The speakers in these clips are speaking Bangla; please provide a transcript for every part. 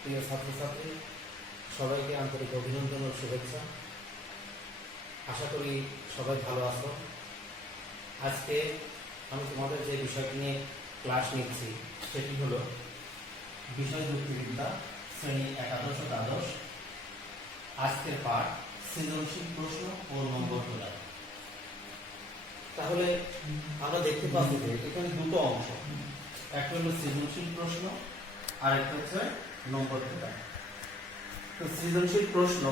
প্রিয় ছাত্রছাত্রী, সবাইকে আন্তরিক অভিনন্দন ও শুভেচ্ছা। আশা করি সবাই ভালো আছো। আজকে আমি তোমাদের যে বিষয়টি নিয়ে ক্লাস নিচ্ছি সেটি হলো বিষয় যুক্তিবিদ্যা, শ্রেণী একাদশ ও দ্বাদশ। আজকের পাঠ সৃজনশীল প্রশ্ন ও নম্বর তোলা। তাহলে আমরা দেখতে পাচ্ছি যে এখানে দুটো অংশ, একটা হলো সৃজনশীল প্রশ্ন আর একটা হচ্ছে নম্বর তোলা। তো সৃজনশীল প্রশ্ন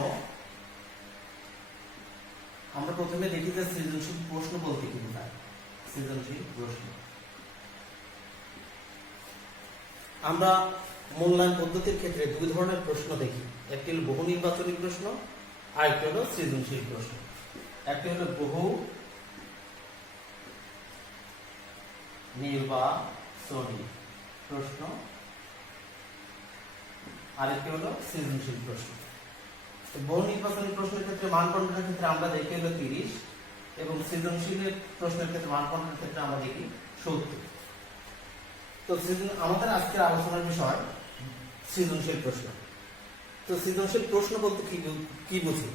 আমরা প্রথমে দেখি যে সৃজনশীল প্রশ্ন বলতে কি বোঝায়। সৃজনশীল প্রশ্ন আমরা মূল্যায়ন পদ্ধতির ক্ষেত্রে দুই ধরনের প্রশ্ন দেখি, একটি হলো বহু নির্বাচনী প্রশ্ন আর একটি হলো সৃজনশীল প্রশ্ন। একটি হলো বহু নির্বাচনী প্রশ্ন আর একটি হলো সৃজনশীল প্রশ্ন। বহু নির্বাচনী প্রশ্নের ক্ষেত্রে মান পণ্যের ক্ষেত্রে আমরা দেখি হলো 30 এবং সৃজনশীল প্রশ্নের ক্ষেত্রে মান পণ্যের ক্ষেত্রে আমরা দেখি 70। তো আমাদের আজকের আলোচনার বিষয় সৃজনশীল প্রশ্ন। তো সৃজনশীল প্রশ্ন বলতে কি বুঝি?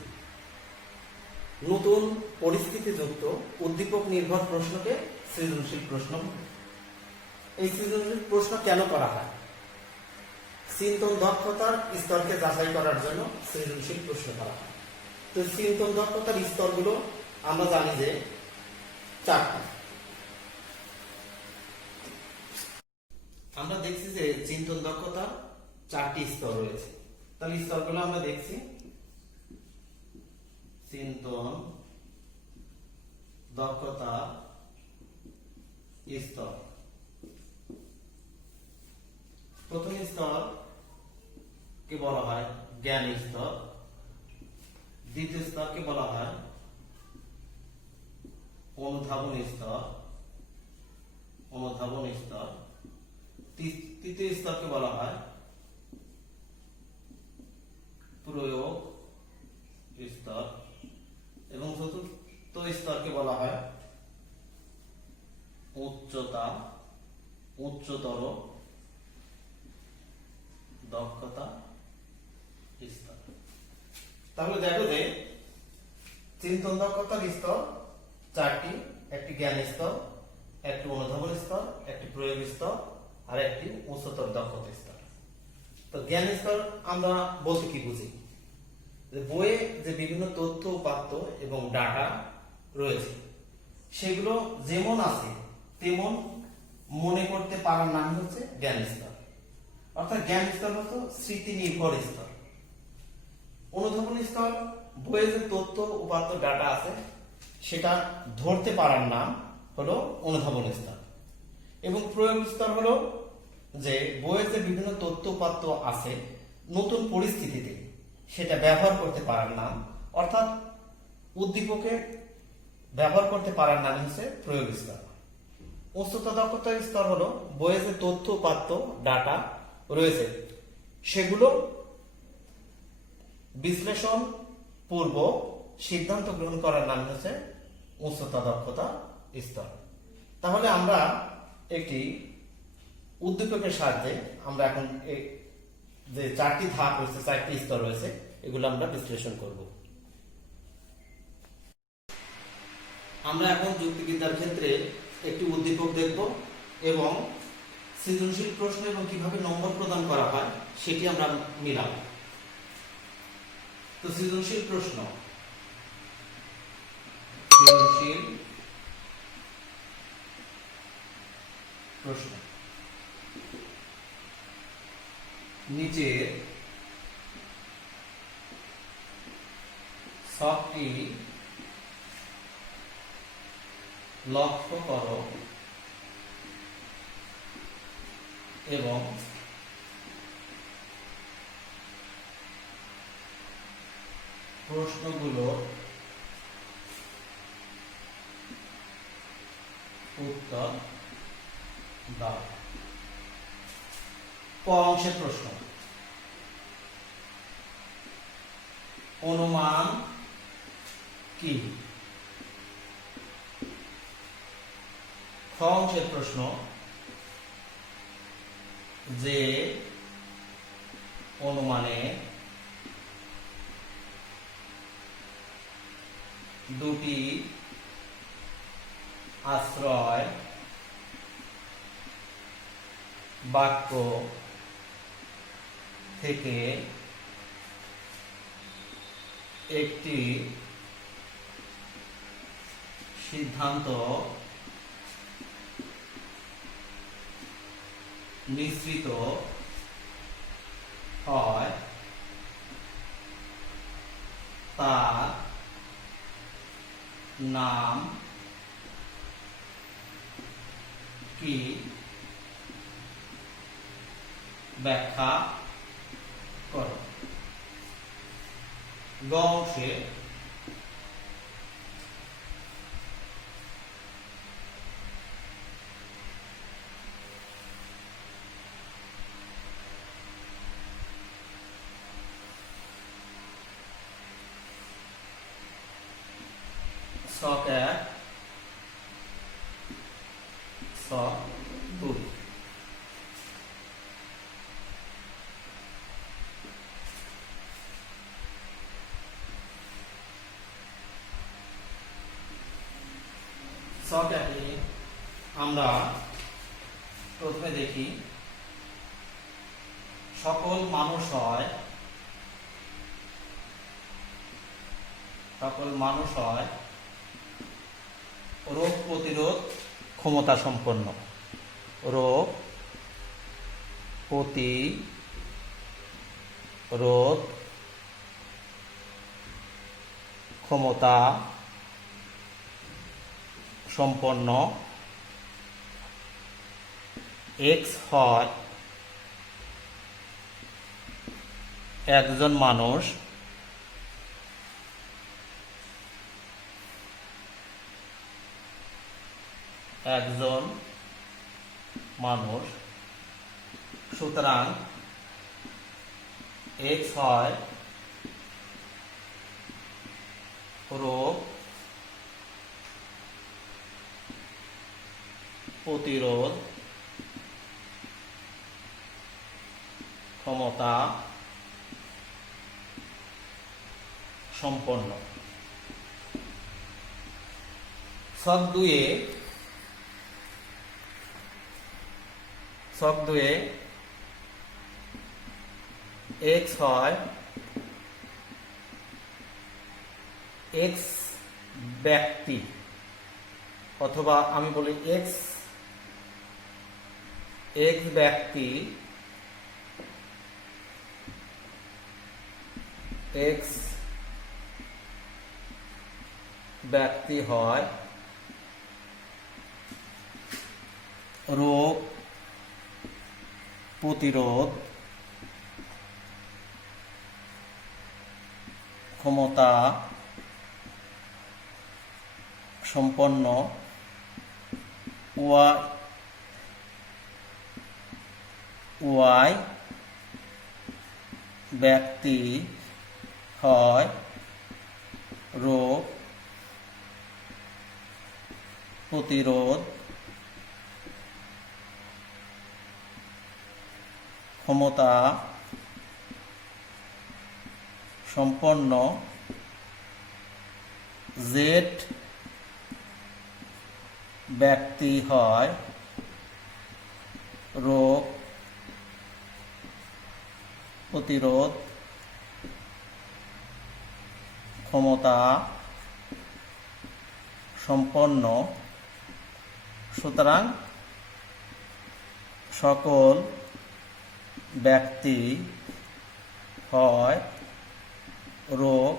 নতুন পরিস্থিতিযুক্ত উদ্দীপক নির্ভর প্রশ্নকে সৃজনশীল প্রশ্ন বলে। এই সৃজনশীল প্রশ্ন কেন করা হয়? চিন্তন দক্ষতার স্তরকে যাচাই করার জন্য সৃজনশীল প্রশ্ন করা হয়। তো চিন্তন দক্ষতার স্তরগুলো আমরা জানি যে 4টি। আমরা দেখছি যে চিন্তন দক্ষতা 4টি স্তর রয়েছে। তাহলে স্তরগুলো আমরা দেখছি। চিন্তন দক্ষতা স্তর। প্রথম স্তর কে বলা হয় জ্ঞান স্তর, দ্বিতীয় স্তরকে বলা হয় অনুধাবন স্তর, তৃতীয় স্তরকে বলা হয় প্রয়োগ স্তর এবং চতুর্থ স্তরকে বলা হয় উচ্চতর দক্ষতা স্তর। তাহলে দেখো যে চিন্তন দক্ষতার স্তর 4টি, একটি জ্ঞান স্তর, একটি অনুধাবন স্তর, একটি প্রয়োগ স্তর আর একটি উচ্চতর দক্ষতা স্তর। তো জ্ঞান স্তর আমরা বলতে কি বুঝি? যে বইয়ে যে বিভিন্ন তথ্য উপাত্ত এবং ডাটা রয়েছে সেগুলো যেমন আছে তেমন মনে করতে পারার নাম হচ্ছে জ্ঞান স্তর। অর্থাৎ জ্ঞান স্তর হচ্ছে স্মৃতি নির্ভর স্তর। অনুধাবন স্তর বইয়ে যে তথ্য উপাত্ত ডাটা আছে সেটা ধরতে পারার নাম হলো অনুধাবন স্তর। এবং প্রয়োগ স্তর হলো যে বইয়ে যে বিভিন্ন তথ্য উপাত্ত আছে নতুন পরিস্থিতিতে সেটা ব্যবহার করতে পারার নাম, অর্থাৎ উদ্দীপকে ব্যবহার করতে পারার নাম হচ্ছে প্রয়োগ স্তর। উচ্চতর দক্ষতার স্তর হলো বইয়ে যে তথ্য উপাত্ত ডাটা রয়েছে সেগুলো বিশ্লেষণ পূর্বক সিদ্ধান্ত গ্রহণ করার নাম হচ্ছে উচ্চতর দক্ষতা স্তর। তাহলে আমরা একটি উদ্দীপকের সাহায্যে আমরা এখন যে 4টি ধাপ রয়েছে, 4টি স্তর রয়েছে, এগুলো আমরা বিশ্লেষণ করব। আমরা এখন যুক্তিবিদ্যার ক্ষেত্রে একটি উদ্দীপক দেখব এবং সৃজনশীল প্রশ্ন এবং কিভাবে নম্বর প্রদান করা হয় সেটি আমরা মিলাব। তো সৃজনশীল প্রশ্ন, নিচে সবটি লক্ষ্য করো এবং প্রশ্নগুলো উত্তর দাও। ক অংশের প্রশ্ন, অনুমান কি? খ অংশের প্রশ্ন, যে অনুমানে দুটি আশ্রয় বাক্য থেকে একটি সিদ্ধান্ত মিশ্রিত হয় তার নাম কি ব্যাখ্যা করো। গ অংশে ছক 1 ছক 2। ছক 1 আমরা প্রথমে দেখি সকল মানুষ হয় রোগ প্রতিরোধ ক্ষমতা সম্পন্ন। রোগ প্রতিরোধ ক্ষমতা সম্পন্ন। এক্স হয় একজন মানুষ সুতরাং এক্স হয় রোগ প্রতিরোধ ক্ষমতা সম্পন্ন। ছক 2 এক্স হয় এক্স ব্যক্তি, অথবা আমি বলি এক্স ব্যক্তি এক্স ব্যক্তি হয় রোগ প্রতিরোধ ক্ষমতা সম্পন্ন। ওয়াই ব্যক্তি হয় রোগ প্রতিরোধ ক্ষমতা সম্পন্ন। জেড ব্যক্তি হয় রোগ প্রতিরোধ ক্ষমতা সম্পন্ন। সুতরাং সকল ব্যক্তি হয় রোগ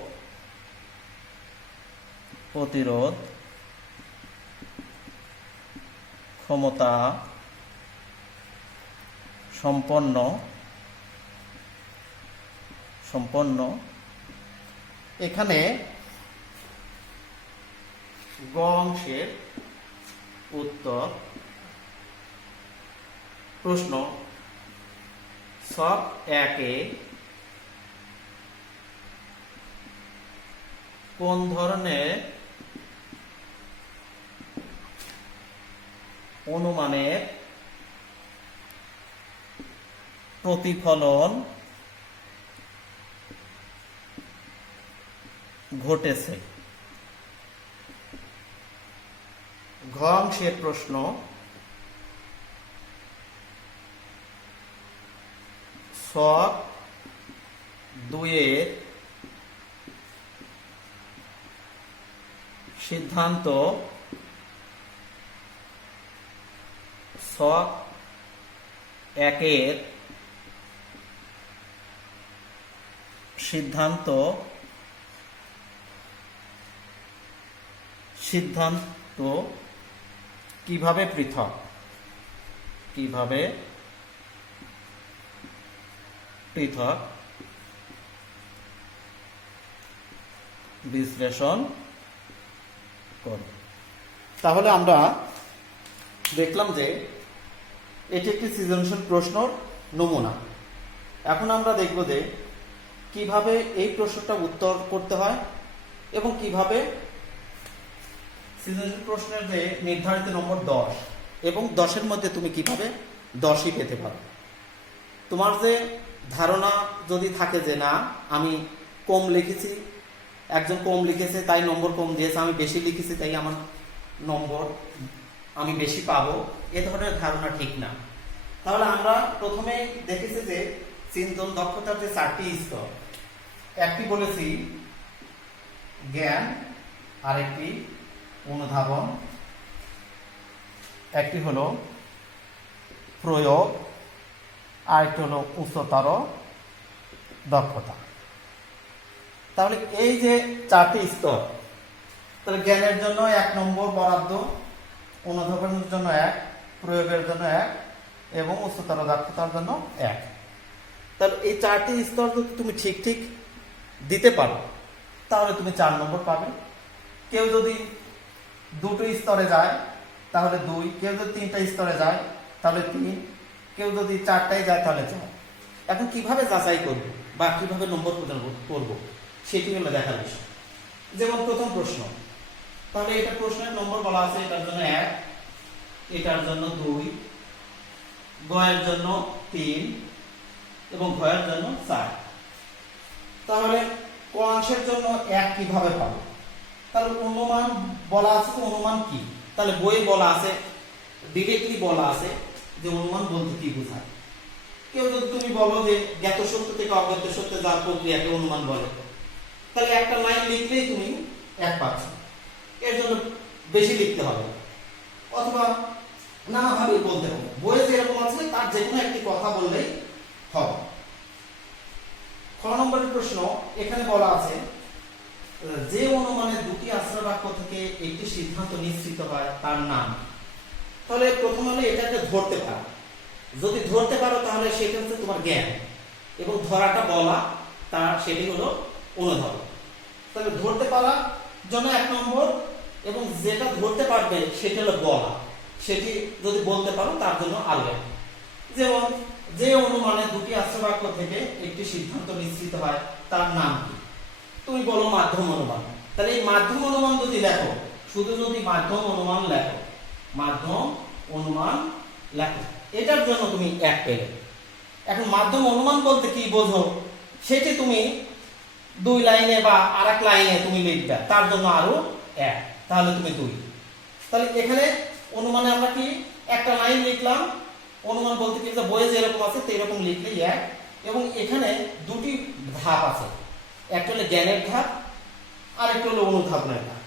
প্রতিরোধ ক্ষমতা সম্পন্ন। এখানে গ অংশের উত্তর। প্রশ্ন ছক 1 কোন ধরনের অনুমানের প্রতিফলন ঘটেছে। ঘ অংশের প্রশ্ন, ছক 2-এর সিদ্ধান্ত ছক 1-এর সিদ্ধান্ত কিভাবে পৃথক বিশ্লেষণ করে। তাহলে আমরা দেখলাম যে এটি একটি সৃজনশীল প্রশ্নর নমুনা। এখন আমরা দেখব যে কিভাবে এই প্রশ্নটা উত্তর করতে হয় এবং কিভাবে সৃজনশীল প্রশ্নের যে নির্ধারিত নম্বর 10 এবং 10-এর মধ্যে তুমি কিভাবে 10ই পেতে পারো। তোমার যে ধারণা যদি থাকে যে না আমি কম লিখেছি, একজন কম লিখেছে তাই নম্বর কম দিয়েছে, আমি বেশি লিখেছি তাই আমার নম্বর আমি বেশি পাবো, এ ধরনের ধারণা ঠিক না। তাহলে আমরা প্রথমে দেখেছি যে চিন্তন দক্ষতার যে 4টি স্তর, একটি বলেছি জ্ঞান, আরেকটি অনুধাবন, একটি হলো প্রয়োগ, আরেকটি হলো উচ্চতর দক্ষতা। তাহলে এই যে 4টি স্তর, তাহলে জ্ঞানের জন্য 1 নম্বর বরাদ্দ, অনুধাবনের জন্য 1, প্রয়োগের জন্য 1 এবং উচ্চতর দক্ষতার জন্য 1। তাহলে এই 4টি স্তর যদি তুমি ঠিক দিতে পারো তাহলে তুমি 4 নম্বর পাবে। কেউ যদি 2টি স্তরে যায় তাহলে 2, কেউ যদি 3টা স্তরে যায় তাহলে 3, কেউ যদি 4টায় যায় তাহলে 4। এখন কিভাবে যাচাই করব বা কিভাবে নম্বর প্রদান করব সেটি হলো দেখার বিষয়। যেমন প্রথম প্রশ্ন, তাহলে এটা প্রশ্নের নম্বর বলা আছে, এটার জন্য 1, এটার জন্য 2, গয়ের জন্য 3 এবং ঘয়ের জন্য 4। তাহলে ক অংশের জন্য 1 কিভাবে পাবো? তাহলে অনুমান বলা আছে, তো অনুমান কি? তাহলে বইয়ে বলা আছে, ডিরেক্টলি বলা আছে যে অনুমান বলতে কি বোঝায়। কেউ যদি তুমি বলো যে জ্ঞাত সত্য থেকে অজ্ঞাত সত্যে যাওয়ার প্রক্রিয়াকে অনুমান বলে, তাহলে একটা লাইন লিখলেই তুমি 1 পাচ্ছ। এর জন্য বেশি লিখতে হবে অথবা নানাভাবে বলতে হবে। বইয়ে যেরকম আছে তার যে কোনো একটি কথা বললেই হবে। খ নম্বরের প্রশ্ন, এখানে বলা আছে যে অনুমানের 2টি আশ্রয় বাক্য থেকে একটি সিদ্ধান্ত নিশ্চিত হয় তার নাম। তাহলে প্রথম হলো এটাকে ধরতে পারো। যদি ধরতে পারো তাহলে সেটা হচ্ছে তোমার জ্ঞান, এবং ধরাটা বলা তার সেটি হলো অনুধাবন। তাহলে ধরতে পারার জন্য 1 নম্বর, এবং যেটা ধরতে পারবে সেটা হলো বলা, সেটি যদি বলতে পারো তার জন্য আগে। যেমন যে অনুমানে 2টি আশ্রয় বাক্য থেকে একটি সিদ্ধান্ত নিশ্চিত হয় তার নাম কি? তুমি বলো মাধ্যম অনুমান। তাহলে এই মাধ্যম অনুমান যদি লেখো, শুধু যদি মাধ্যম অনুমান লেখো, এটার জন্য তুমি 1 পেলে। এখন মাধ্যম অনুমান বলতে কি বোঝো সেটি তুমি 2 লাইনে বা আরেক লাইনে তুমি লিখবে, তার জন্য আরো 1, তাহলে তুমি 2। তাহলে এখানে অনুমানে আমরা কি একটা লাইন লিখলাম, অনুমান বলতে কি যে বইয়ে যেরকম আছে সেরকম লিখলেই 1। এবং এখানে 2টি ধাপ আছে, একটা হলো জ্ঞানের ধাপ আর একটা হলো অনুধাবনের ধাপ।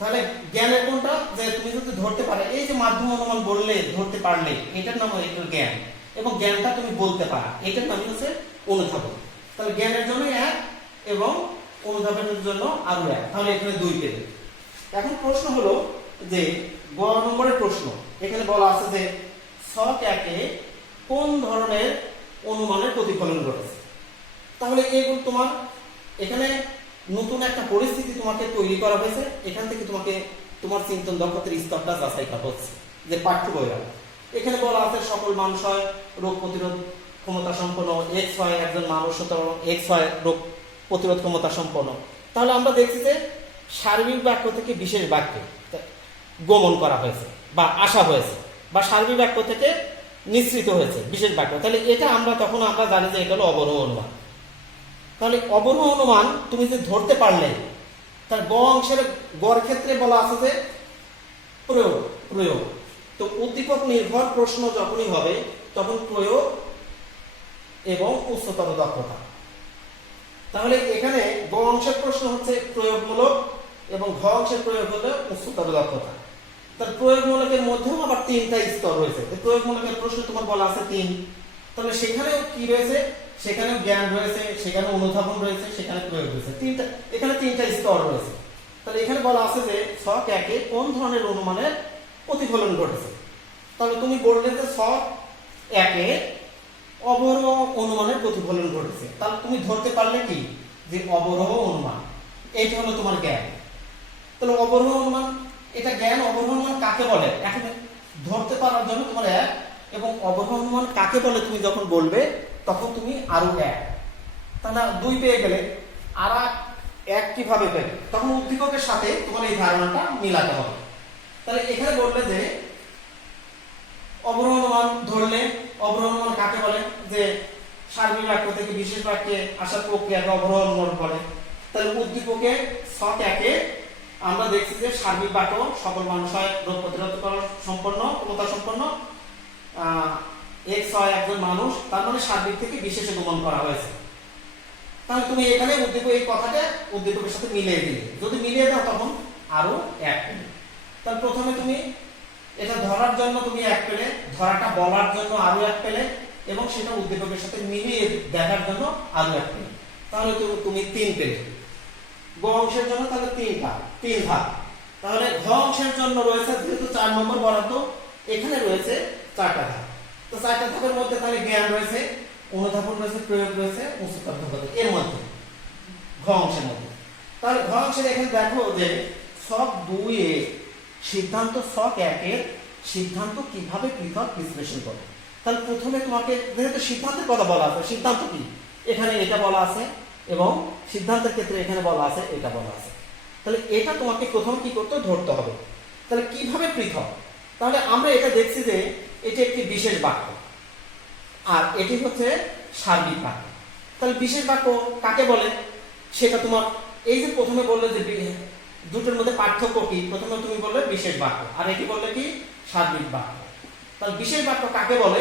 তাহলে জ্ঞানের কোনটা, যে তুমি যদি ধরতে পারো, এই যে মাধ্যম অনুমান বললে ধরতে পারলে এটার নাম হলো জ্ঞান, এবং জ্ঞানটা তুমি বলতে পারো এটার নাম হচ্ছে অনুধাবন। তাহলে জ্ঞানের জন্য 1 এবং অনুধাবনের জন্য আরো 1, তাহলে এখানে 2 পেলে। এখন প্রশ্ন হলো যে গ নম্বরের প্রশ্ন, এখানে বলা আছে যে ছক 1-এ কোন ধরনের অনুমানের প্রতিফলন ঘটেছে। তাহলে এগুলো তোমার এখানে নতুন একটা পরিস্থিতি তোমাকে তৈরি করা হয়েছে, এখান থেকে তোমাকে তোমার চিন্তন দক্ষতার স্তরটা যাচাই করা হচ্ছে। যে পাঠ্য বইরা এখানে বলা আছে সকল মানুষ হয় রোগ প্রতিরোধ ক্ষমতা সম্পন্ন, X হয় একজন মানুষ সুতরাং X হয় রোগ প্রতিরোধ ক্ষমতা সম্পন্ন। তাহলে আমরা দেখছি যে সার্বিক বাক্য থেকে বিশেষ বাক্যে গমন করা হয়েছে বা আসা হয়েছে, বা সার্বিক বাক্য থেকে নিঃসৃত হয়েছে বিশেষ বাক্য। তাহলে এটা আমরা তখন আমরা জানি যে এটা হলো অবরোহ অনুমান। তাহলে অবরোহ অনুমান তুমি যে ধরতে পারলে, তার গ অংশের গড় ক্ষেত্রে বলা আছে যে প্রয়োগ প্রয়োগ। তো উদ্দীপক নির্ভর প্রশ্ন যখনই হবে তখন প্রয়োগ এবং উচ্চতর দক্ষতা। তাহলে এখানে গ অংশের প্রশ্ন হচ্ছে প্রয়োগমূলক এবং ঘ অংশের প্রয়োগ হলো উচ্চতর দক্ষতা। তার প্রয়োগমূলকের মধ্যেও আবার তিনটা স্তর রয়েছে। প্রয়োগমূলকের প্রশ্ন তোমার বলা আছে 3, তাহলে সেখানেও কি রয়েছে, সেখানেও জ্ঞান রয়েছে, সেখানে অনুধাবন রয়েছে, সেখানে প্রয়োগ রয়েছে, তিনটা, এখানে তিনটা স্তর রয়েছে। তাহলে এখানে বলা আছে যে ছক 1-এ কোন ধরনের অনুমানের প্রতিফলন ঘটেছে। তাহলে তুমি বললে যে ছক 1-এ অবরোহ অনুমানের প্রতিফলন ঘটেছে, তাহলে তুমি ধরতে পারলে কি যে অবরোহ অনুমান, এইটা হলো তোমার জ্ঞান। তাহলে অবরোহ অনুমান, এটা জ্ঞান। অবরোহ অনুমান কাকে বলে এখন ধরতে পারার জন্য তোমার 1, এবং অবরোহ অনুমান কাকে বলে তুমি যখন বলবে তখন তুমি আরো 1, তাহলে 2 পেয়ে গেলে। আর 1 কিভাবে পেলে, তখন উদ্দীপকের সাথে তোমার এই ধারণাটা মিলাতে হবে। তাহলে এখানে বললে যে অবরোহ অনুমান ধরলে, অবরোহ অনুমান কাকে বলে, যে সার্বিক বাক্য থেকে বিশেষ বাক্যে আসার প্রক্রিয়াকে অবরোহ অনুমান বলে। তাহলে উদ্দীপকে ছক 1-এ আমরা দেখছি যে সার্বিক বাক্য সকল মানুষ হয় রোগ প্রতিরোধ করার সম্পন্ন, ক্ষমতা সম্পন্ন, x হয় একজন মানুষ, তার মানে সার্বিক থেকে বিশেষে গমন করা হয়েছে। তাহলে তুমি এখানে উদ্দীপক এই কথাটা উদ্দীপকের সাথে মিলিয়ে দিলে, যদি মিলিয়ে দাও তখন আরো 1 পেলে। তাহলে প্রথমে তুমি এটা ধরার জন্য তুমি 1 পেলে, ধরাটা বলার জন্য আরো 1 পেলে, এবং সেটা উদ্দীপকের সাথে মিলিয়ে দেখার জন্য আরো 1 পেলে। তাহলে তুমি 3 পেলে। গ অংশের জন্য তাহলে 3 ভাগ। তাহলে ঘ অংশের জন্য রয়েছে যেহেতু 4 নম্বর বরাদ্দ, এখানে রয়েছে 4টা ধাপ। তো 4টা ধাপের মধ্যে তাহলে জ্ঞান রয়েছে, অনুধাবন রয়েছে, প্রয়োগ রয়েছে, উচ্চতর দক্ষতা এর মধ্যে, ঘ অংশের মধ্যে। তাহলে ঘ অংশের এখানে দেখো যে ছক 2-এ সিদ্ধান্ত ছক 1-এর সিদ্ধান্ত কিভাবে পৃথক বিশ্লেষণ করে। তাহলে প্রথমে তোমাকে যেহেতু সিদ্ধান্তের কথা বলা আছে, সিদ্ধান্ত কি এখানে এটা বলা আছে, এবং সিদ্ধান্তের ক্ষেত্রে এখানে বলা আছে, এটা বলা আছে। তাহলে এটা তোমাকে প্রথম কি করতে ধরতে হবে। তাহলে কিভাবে পৃথক, তাহলে আমরা এটা দেখছি যে এটি একটি বিশেষ বাক্য আর এটি হচ্ছে সার্বিক বাক্য। তাহলে বিশেষ বাক্য কাকে বলে সেটা তোমার এই যে প্রথমে বললে যে দুটোর মধ্যে পার্থক্য কি, প্রথমে তুমি বললে বিশেষ বাক্য আর এটি বললে কি সার্বিক বাক্য। তাহলে বিশেষ বাক্য কাকে বলে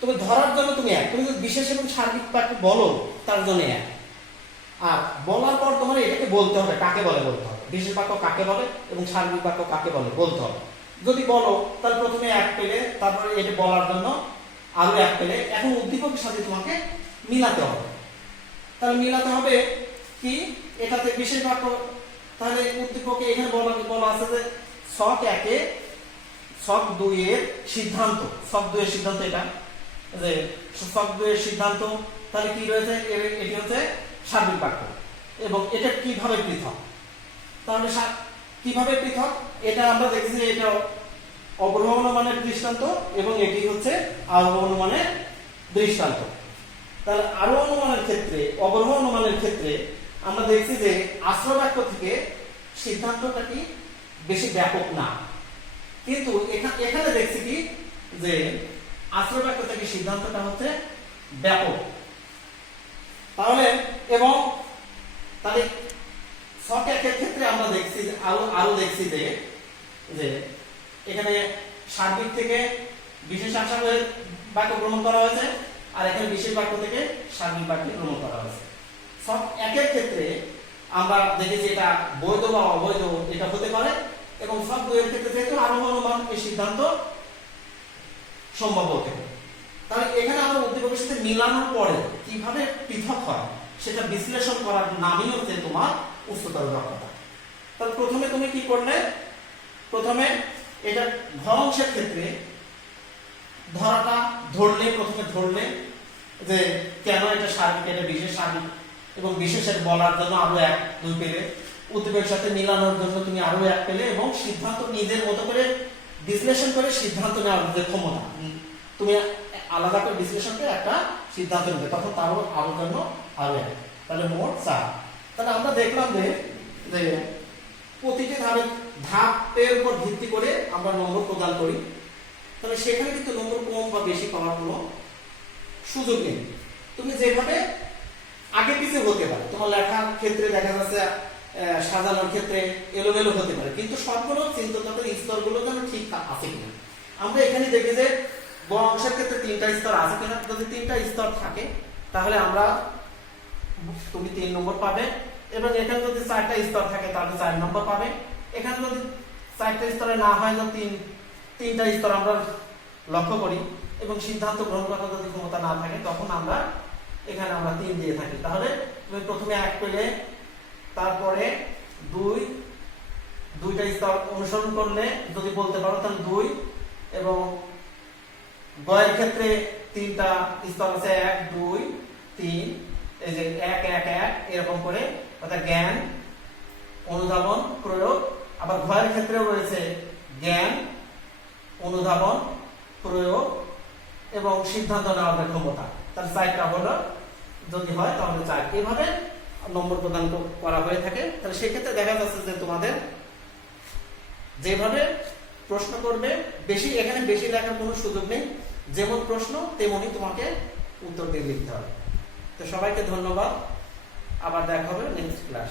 তুমি ধরার জন্য তুমি 1, তুমি যদি বিশেষ এবং সার্বিক বাক্য বলো তার জন্য 1, আর বলার পর তোমার এটাকে বলতে হবে কাকে বলে বলতে হবে, বিশেষ বাক্য কাকে বলে এবং সার্বিক বাক্য কাকে বলে বলতে হবে। যদি বলো তাহলে প্রথমে 1 পেলে, তারপরে এটা বলার জন্য আরো 1 পেলে। এখন উদ্দীপকের সাথে তোমাকে মিলাতে হবে। তাহলে মিলাতে হবে কি, এটাতে বিশেষ বাক্য, তাহলে উদ্দীপকে এখানে বলা আছে যে ছক 1-এ ছক 2-এর সিদ্ধান্ত, ছক 2-এর সিদ্ধান্ত এটা যে ছক 2-এর সিদ্ধান্ত, তাহলে কি রয়েছে, এটি হচ্ছে সার্বিক বাক্য এবং এটা কিভাবে পৃথক। তাহলে কিভাবে পৃথক এটা আমরা দেখছি যে এটা অবরোহ অনুমানের দৃষ্টান্ত এবং এটি হচ্ছে আরোহ অনুমানের দৃষ্টান্ত। তাহলে আরোহ অনুমানের ক্ষেত্রে, অবরোহ অনুমানের ক্ষেত্রে আমরা দেখছি যে আশ্রয় বাক্য থেকে সিদ্ধান্তটা কি বেশি ব্যাপক না, কিন্তু এখানে দেখছি কি যে আশ্রয় বাক্য থেকে সিদ্ধান্তটা হচ্ছে ব্যাপক। তাহলে এবং তাহলে ছক 1-এর ক্ষেত্রে আমরা দেখছি আরো দেখছি যে এখানে সার্বিক থেকে বিশেষ আশ্রয় বাক্য গ্রহণ করা হয়েছে আর এখানে বিশেষ বাক্য থেকে সার্বিক বাক্য গ্রহণ করা হয়েছে। ছক 1-এর ক্ষেত্রে আমরা দেখেছি এটা বৈধ বা অবৈধ এটা হতে পারে, এবং ছক 2-এর ক্ষেত্রে যেহেতু আরোহ অনুমান এই সিদ্ধান্ত সম্ভব হতে পারে। তাহলে এখানে আমরা উদ্দীপকের সাথে মিলানোর পরে কিভাবে পৃথক হয় সেটা বিশ্লেষণ করার নামই হচ্ছে তোমার উচ্চতর দক্ষতা। তাহলে প্রথমে তুমি কি করলে, প্রথমে এটা ঘ অংশের ক্ষেত্রে ধরাটা ধরলে, প্রথমে ধরলে যে কেন এটা সার্বিক, এটা বিশেষ সার্বিক, এবং বিশেষের বলার জন্য আরো 1, 2 পেলে, উদ্দীপকের সাথে মিলানোর জন্য তুমি আরো 1 পেলে, এবং সিদ্ধান্ত নিজের মতো করে বিশ্লেষণ করে সিদ্ধান্ত নেওয়ার যে ক্ষমতা, তুমি আলাদা করে বিশ্লেষণ করে একটা সিদ্ধান্ত নিতে, তখন তারও আরো জন্য আরো 1, তাহলে মোট 4। তাহলে আমরা দেখলাম যে প্রতিটি ধাপের উপর ভিত্তি করে আমরা নম্বর প্রদান করি। তাহলে সেখানে কিন্তু নম্বর কম বা বেশি পাওয়ার কোনো সুযোগ নেই। তুমি যেভাবে আগে পিছে হতে পারে, তোমার লেখার ক্ষেত্রে দেখা যাচ্ছে সাজানোর ক্ষেত্রে এলোমেলো হতে পারে, কিন্তু সবগুলো চিন্তনতত্ত্বের স্তরগুলো যেন ঠিক আছে কিনা। আমরা এখানে দেখি যে গ অংশের ক্ষেত্রে 3টা স্তর আছে কিনা। যদি 3টা স্তর থাকে তাহলে আমরা তুমি 3 নম্বর পাবে, এবং এখানে যদি 4টা স্তর থাকে তাহলে 4 নম্বর পাবে। এখানে যদি 4টা স্তরে না হয়, না 3টা স্তর আমরা লক্ষ্য করি এবং সিদ্ধান্ত গ্রহণ করার যদি ক্ষমতা না থাকে, তখন আমরা এখানে আমরা 3 দিয়ে থাকি। তাহলে তুমি প্রথমে 1 পেলে, তারপরে 2টা স্তর অনুসরণ করলে যদি বলতে পারো তাহলে 2, এবং গয়ের ক্ষেত্রে 3টা স্তর আছে 1 2 3, এই যে 1 1 1 এরকম করে, অর্থাৎ জ্ঞান, অনুধাবন, প্রয়োগ। আবার ঘয়ের ক্ষেত্রেও রয়েছে জ্ঞান, অনুধাবন, প্রয়োগ এবং সিদ্ধান্ত নেওয়ার ক্ষমতা। তাহলে 4টা হলো, যদি হয় তাহলে 4। এইভাবে নম্বর প্রদান করা হয়ে থাকে। তাহলে সেক্ষেত্রে দেখা যাচ্ছে যে তোমাদের যেভাবে প্রশ্ন করবে, এখানে বেশি লেখার কোনো সুযোগ নেই। যেমন প্রশ্ন তেমনই তোমাকে উত্তর দিয়ে লিখতে হবে। তো সবাইকে ধন্যবাদ, আবার দেখা হবে নেক্সট ক্লাস।